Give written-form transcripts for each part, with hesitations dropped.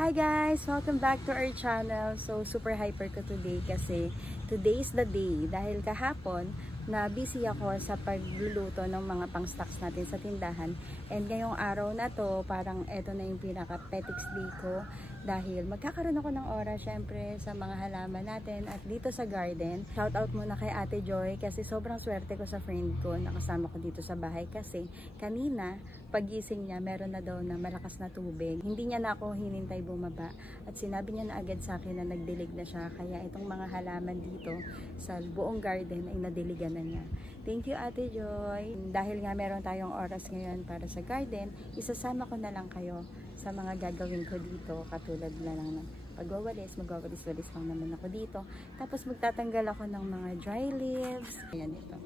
Hi guys! Welcome back to our channel. So, super hyper ko today kasi today is the day. Dahil kahapon, na busy ako sa pagluluto ng mga pang-stocks natin sa tindahan. And ngayong araw na to, parang eto na yung pinaka-petics day ko. Dahil magkakaroon ako ng oras syempre sa mga halaman natin at dito sa garden. Shout out muna kay Ate Joy kasi sobrang swerte ko sa friend ko. Nakasama ko dito sa bahay kasi kanina pagising niya meron na daw na malakas na tubig. Hindi niya na ako hinintay bumaba at sinabi niya na agad sa akin na nagdilig na siya. Kaya itong mga halaman dito sa buong garden ay nadiligan na niya. Thank you Ate Joy. Dahil nga meron tayong oras ngayon para sa garden, isasama ko na lang kayo sa mga gagawin ko dito. Katulad na lang ng pagwawalis, magwawalis-walis lang naman ako dito. Tapos magtatanggal ako ng mga dry leaves. Ayan ito.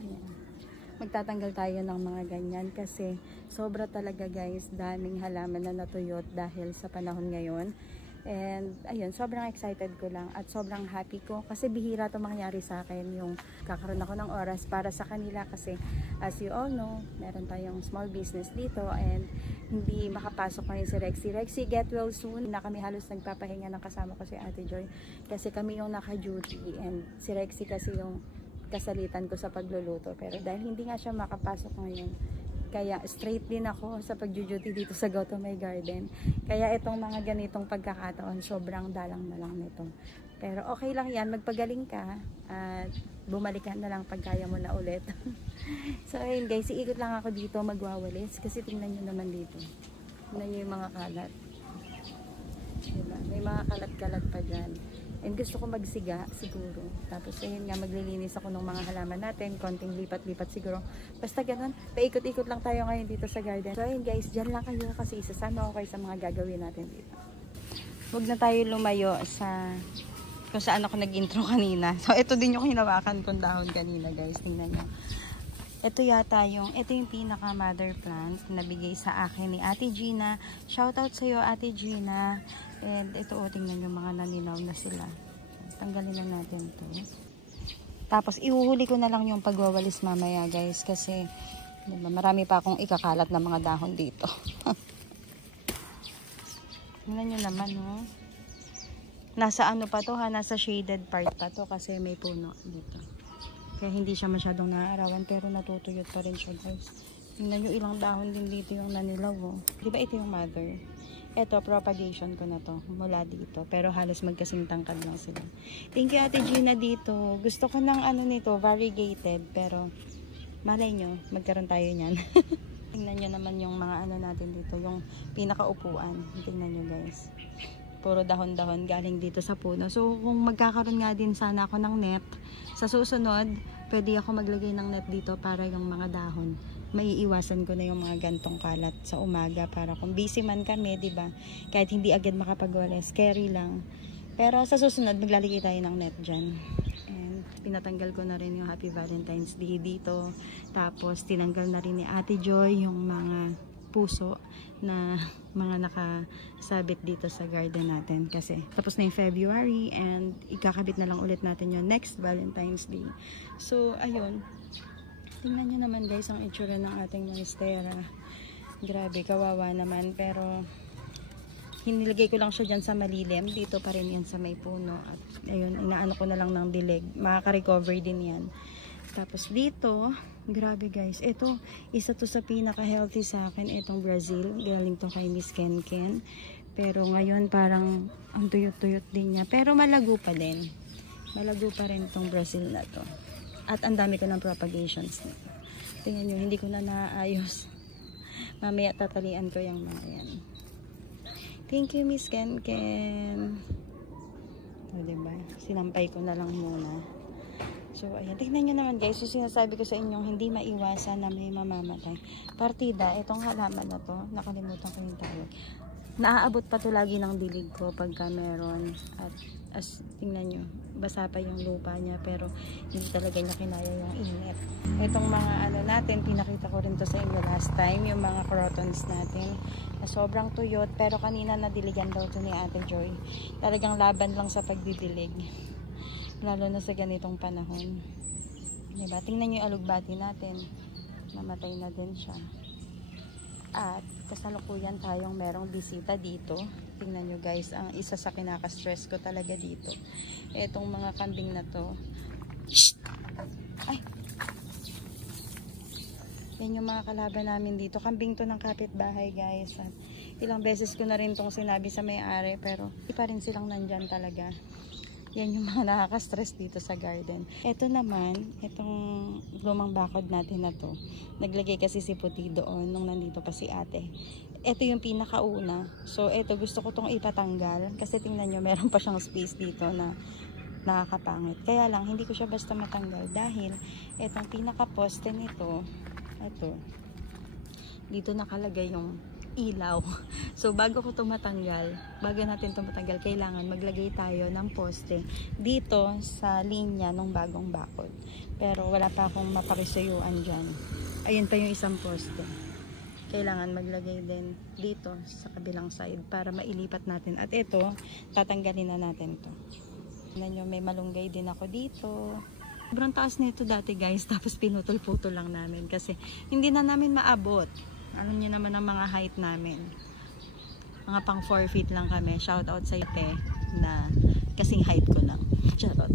Ayan. Magtatanggal tayo ng mga ganyan kasi sobra talaga guys, daming halaman na natuyot dahil sa panahon ngayon. And ayun, sobrang excited ko lang at sobrang happy ko kasi bihira ito mangyari sa akin yung kakaroon ako ng oras para sa kanila kasi as you all know, meron tayong small business dito and hindi makapasok ngayon si Rexy. Rexy, get well soon. Na kami halos nagpapahinga ng kasama ko si Ate Joy kasi kami yung naka-duty and si Rexy kasi yung kasalitan ko sa pagluluto. Pero dahil hindi nga siya makapasok ngayon, kaya straight din ako sa pag-duty dito sa Go to My Garden. Kaya itong mga ganitong pagkakataon, sobrang dalang na lang nito. Pero okay lang yan, magpagaling ka at bumalik ka na lang pag kaya mo na ulit. So ayun guys, iikot lang ako dito magwawalis kasi tingnan nyo naman dito. Tingnan nyo yung mga kalat. Diba? May mga kalat-kalat pa dyan. And gusto ko magsiga siguro. Tapos ayun nga, maglilinis ako ng mga halaman natin. Konting lipat-lipat siguro. Basta ganun, paikot-ikot lang tayo ngayon dito sa garden. So ayun guys, dyan lang kayo kasi isasama ko kayo sa mga gagawin natin dito. Huwag na tayo lumayo sa kung saan ako nag-intro kanina. So ito din yung hinawakan kong dahon kanina guys. Tingnan nyo. Ito yata ito yung pinaka mother plant na bigay sa akin ni Ate Gina. Shoutout sa iyo Ate Gina. And ito tingnan yung mga naninaw na sila. Tanggalin na natin to. Tapos ihuhuli ko na lang yung pagwawalis mamaya guys kasi diba, marami pa akong ikakalat na mga dahon dito. Tingnan nyo naman oh. Nasa ano pa to ha, nasa shaded part pa to kasi may puno dito. Kaya hindi siya masyadong naaarawan pero natutuyot pa rin siya guys. Tingnan nyo ilang dahon din dito yung nanilaw oh. Diba ito yung mother? Ito, propagation ko na to mula dito. Pero halos magkasing tangkad lang sila. Thank you Ate Gina dito. Gusto ko ng ano nito, variegated. Pero malay nyo, magkaroon tayo niyan. Tingnan nyo naman yung mga ano natin dito. Yung pinakaupuan. Tingnan nyo guys. Puro dahon-dahon galing dito sa puno. So kung magkakaroon nga din sana ako ng net, sa susunod, pwede ako maglagay ng net dito para yung mga dahon maiiwasan ko na yung mga gantong kalat sa umaga para kung busy man kami, diba? Kahit hindi agad makapagwalis, scary lang. Pero sa susunod, maglalagay tayo ng net dyan. And pinatanggal ko na rin yung Happy Valentine's Day dito. Tapos tinanggal na rin ni Ate Joy yung mga puso na mga nakasabit dito sa garden natin kasi tapos na yung February and ikakabit na lang ulit natin yung next Valentine's Day. So, ayun. Tingnan nyo naman guys ang itsura ng ating monstera. Grabe, kawawa naman. Pero, hinilagay ko lang siya dyan sa malilim. Dito pa rin yan sa may puno. At ayun, inaano ko na lang ng dilig. Makaka-recover din yan. Tapos dito, grabe guys. Ito, isa to sa pinaka-healthy sa akin. Itong Brazil. Galing to kay Miss Ken Ken. Pero ngayon parang ang tuyot-tuyot din niya. Pero malago pa din. Malago pa rin itong Brazil na to. At ang dami ko ng propagations nito. Tingnan nyo, hindi ko na naayos. Mamaya tatalian ko yung mga yan. Thank you, Miss Ken Ken. O, diba? Sinampay ko na lang muna. So, ayan. Tingnan nyo naman, guys. So, sinasabi ko sa inyong hindi maiwasan na may mamamatay. Partida, itong halaman na to, nakalimutan ko yung tawag. Naaabot pa to lagi ng dilig ko pagka meron. At as tingnan nyo, basa pa yung lupa niya pero hindi talaga niya kinaya yung init. Itong mga ano natin, pinakita ko rin to sa inyo last time, yung mga crotons natin na sobrang tuyot pero kanina nadiligan daw to ni Ate Joy. Talagang laban lang sa pagdidilig. Lalo na sa ganitong panahon. Diba? Tingnan nyo yung alugbati natin. Namatay na din siya. At kasalukuyan tayong merong bisita dito. Tingnan nyo guys, ang isa sa kinaka-stress ko talaga dito. Etong mga kambing na to. Ay! Yan yung mga kalaban namin dito. Kambing to ng kapitbahay guys. At ilang beses ko na rin tong sinabi sa may-ari, pero hindi pa rin silang nandyan talaga. Yan yung mga nakaka-stress dito sa garden. Ito naman, itong lumang bakod natin na to. Naglagay kasi si Puti doon nung nandito pa si ate. Ito yung pinakauna. So, ito gusto ko tong ipatanggal. Kasi tingnan nyo, meron pa siyang space dito na nakakapangit. Kaya lang, hindi ko siya basta matanggal. Dahil, itong pinaka-poste nito, ito, dito nakalagay yung ilaw. So, bago ko ito matanggal, bago natin ito matanggal, kailangan maglagay tayo ng poste dito sa linya ng bagong bakod. Pero wala pa akong maparisayuan dyan. Ayun pa yung isang poste. Kailangan maglagay din dito sa kabilang side para mailipat natin. At ito, tatanggalin na natin to. Tignan nyo, may malunggay din ako dito. Sobrang taas nito dati guys, tapos pinutol-putol lang namin kasi hindi na namin maabot. Alam niyo naman ang mga height namin. Mga pang 4 feet lang kami. Shout out sa ite na kasing height ko lang. Charot.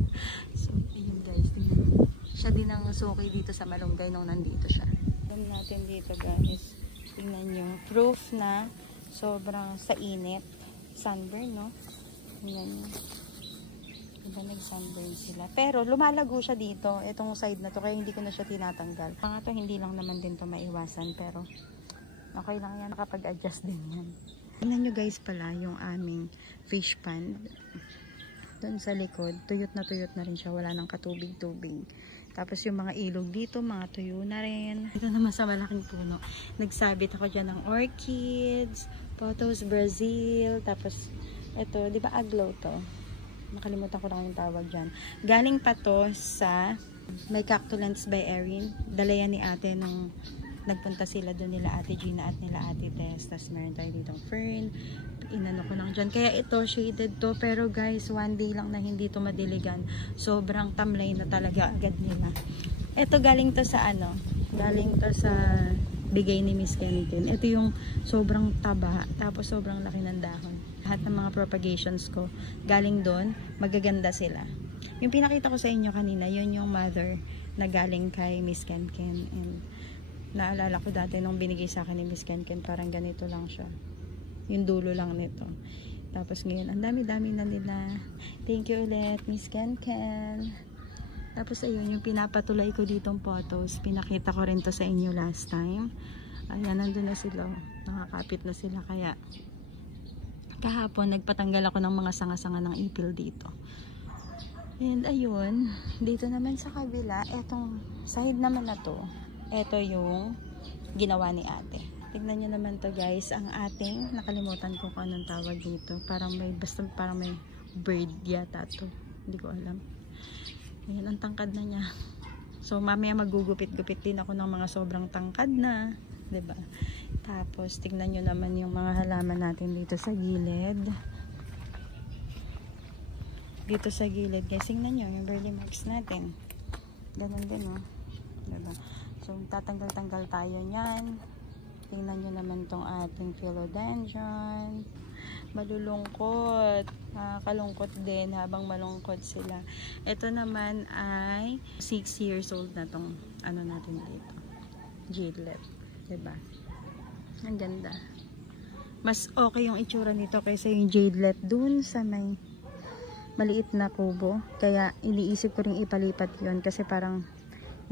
So, ayun guys. Tingnan. Siya din ang suki dito sa malunggay nung nandito siya. Tignan natin dito guys. Tingnan nyo. Proof na sobrang sa init. Sunburn, no? Tingnan nyo. Diba nag-sunburn sila. Pero lumalago siya dito. Itong side na to. Kaya hindi ko na siya tinatanggal. Mga to hindi lang naman din to maiwasan. Pero okay lang yan, nakapag-adjust din yan. Tingnan nyo guys pala yung aming fish pond. Doon sa likod, tuyot na rin siya. Wala nang katubig-tubig. Tapos yung mga ilog dito, mga tuyo na rin. Ito naman sa malaking puno. Nagsabit ako dyan ng orchids, Pothos Brazil. Tapos ito, di ba aglow to? Nakalimutan ko lang yung tawag dyan. Galing pa to sa May Cactulants by Erin. Dala yan ni ate nung nagpunta sila doon nila ate Gina at nila ate Tess. Tapos meron tayo ditong fern. Inano ko lang dyan. Kaya ito shaded to. Pero guys, one day lang na hindi to madiligan. Sobrang tamlay na talaga agad nila. Ito galing to sa ano? Galing to sa bigay ni Miss Kenikin. Ito yung sobrang taba. Tapos sobrang laki ng dahon. Lahat ng mga propagations ko galing doon. Magaganda sila. Yung pinakita ko sa inyo kanina, yun yung mother na galing kay Miss Kenikin. And naalala ko dati nung binigay sa akin ni Miss Kenken, parang ganito lang siya. Yung dulo lang nito. Tapos ngayon, ang dami-dami na nila. Thank you ulit, Miss Kenken. Tapos ayun, yung pinapatulay ko ditong photos. Pinakita ko rin to sa inyo last time. Ayan, nandun na sila. Nakakapit na sila. Kaya, kahapon, nagpatanggal ako ng mga sanga-sanga ng ipil dito. And ayun, dito naman sa kabila, etong side naman na to. Ito yung ginawa ni ate. Tignan nyo naman to guys. Ang ating, nakalimutan ko kung anong tawag dito. Parang may, basta parang may bird yata to. Hindi ko alam. Ayan, ang tangkad na niya. So, mamaya magugupit-gupit din ako ng mga sobrang tangkad na. 'Di ba? Tapos, tignan nyo naman yung mga halaman natin dito sa gilid. Dito sa gilid, guys. Tignan nyo yung burley marks natin. Ganun din, oh. 'Di ba? So, tatanggal-tanggal tayo niyan. Tingnan nyo naman tong ating philodendron. Malulungkot. Kalungkot din habang malungkot sila. Ito naman ay 6 years old na tong ano natin dito. Jadelet. Diba? Ang ganda. Mas okay yung itsura nito kaysa yung jadelet dun sa may maliit na kubo. Kaya iniisip ko rin ipalipat yun kasi parang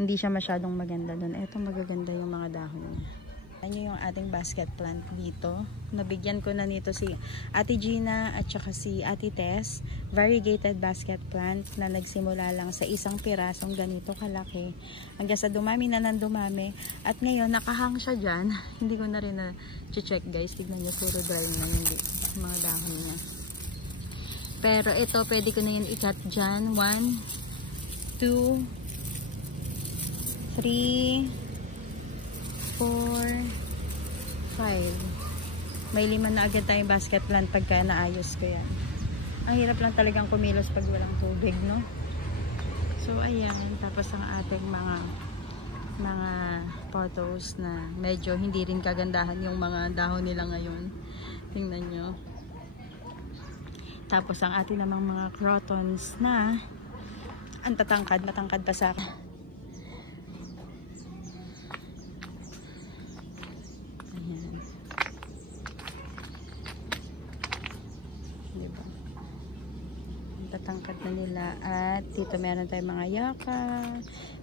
hindi siya masyadong maganda doon. Ito magaganda yung mga dahon niya. Ano yung ating basket plant dito. Nabigyan ko na nito si Ate Gina at saka si Ate Tess. Variegated basket plant na nagsimula lang sa isang pirasong ganito kalaki. Hanggang sa dumami na ng dumami. At ngayon nakahang siya dyan. Hindi ko na rin na-check guys. Tignan nyo, puro dry na yung mga dahon niya. Pero ito pwede ko na yun i-cut dyan. 1, 2, 3, 4, 5. May 5 na agad tayong basket plant pagka naayos ko yan. Ang hirap lang talagang kumilos pag walang tubig, no? So, ayan. Tapos ang ating mga mga photos na medyo hindi rin kagandahan yung mga dahon nila ngayon. Tingnan nyo. Tapos ang atin namang mga crotons na ang tatangkad, matangkad pa sa akin. Ayan. Diba? Ang tatangkad na nila. At dito meron tayong mga yaka.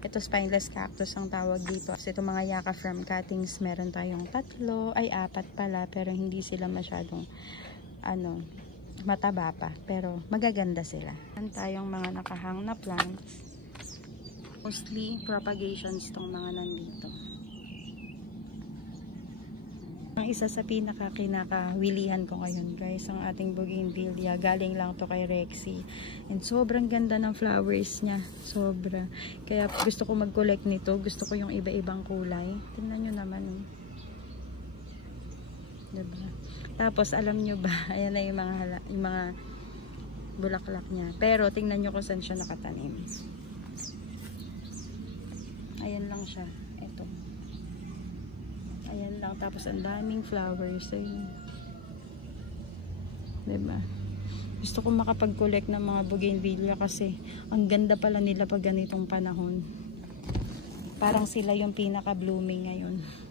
Ito spineless cactus ang tawag dito. Kasi itong mga yaka from cuttings, meron tayong 3, ay 4 pala, pero hindi sila masyadong mataba pa, pero magaganda sila. Meron tayong mga nakahang na plants. Mostly propagations tong mga nandito. Ang isa sa kinakawilihan ko ngayon guys, ang ating bougainvillea. Galing lang to kay Rexy. And sobrang ganda ng flowers niya. Sobra. Kaya gusto ko mag-collect nito. Gusto ko yung iba-ibang kulay. Tingnan nyo naman. Diba? Tapos alam nyo ba, ayan na yung mga bulaklak niya. Pero tingnan nyo kung saan siya nakatanim. Ayan lang siya. Ito. Ayan lang. Tapos ang daming flowers. Ayun. Diba? Gusto ko makapag-collect ng mga bougainvillea kasi ang ganda pala nila pag ganitong panahon. Parang sila yung pinaka-blooming ngayon.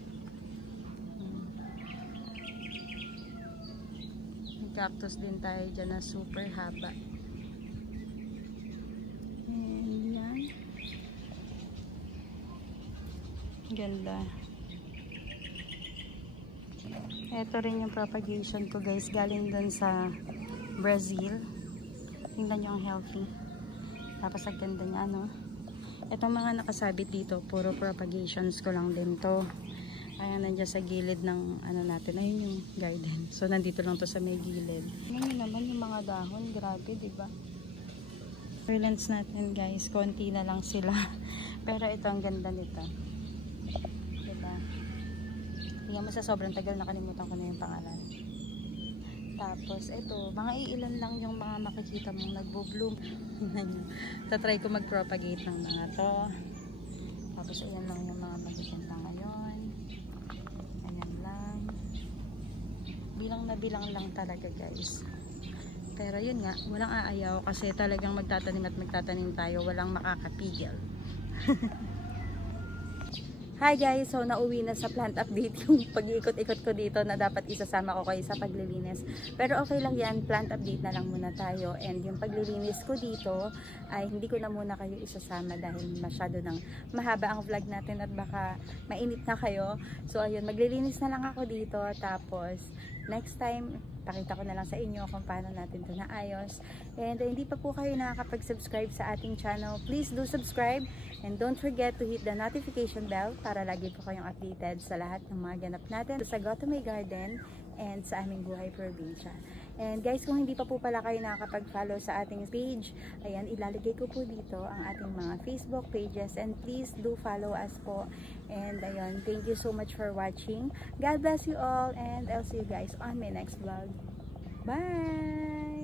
Cactus din tayo dyan na super haba. And yan. Ganda. Ito rin yung propagation ko guys. Galing dun sa Brazil. Tingnan nyo ang healthy. Tapos ang ganda niya, no? Itong mga nakasabit dito, puro propagations ko lang din to. Ayan, nandiyan sa gilid ng natin. Ayun yung garden. So, nandito lang to sa may gilid. Tingnan nyo naman yung mga dahon. Grabe, diba? Virulence natin, guys. Konti na lang sila. Pero ito, ang ganda nito. Diba? Tingnan mo sa sobrang tagal, nakalimutan ko na yung pangalan. Tapos, ito, mga iilan lang yung mga makikita mong nagbo-bloom. Tatry ko mag-propagate ng mga to. Tapos, ayan lang yung mga makikita ngayon. Bilang na bilang lang talaga guys. Pero yun nga, walang aayaw kasi talagang magtatanim tayo, walang makakapigil. Hi guys, so nauwi na sa plant update yung pag-iikot-ikot ko dito na dapat isasama ko kayo sa paglilinis. Pero okay lang yan, plant update na lang muna tayo. And yung paglilinis ko dito ay hindi ko na muna kayo isasama dahil masyado nang mahaba ang vlog natin at baka mainit na kayo. So ayun, maglilinis na lang ako dito. Tapos next time, pakita ko na lang sa inyo kung paano natin ito naayos. And hindi pa po kayo nakakapag-subscribe sa ating channel, please do subscribe. And don't forget to hit the notification bell para lagi po kayong updated sa lahat ng mga ganap natin sa Go to My Garden and sa aming buhay probinsya. And guys, kung hindi pa po pala kayo nakakapag-follow sa ating page, ayan, ilalagay ko po dito ang ating mga Facebook pages and please do follow us po. And ayun, thank you so much for watching. God bless you all and I'll see you guys on my next vlog. Bye!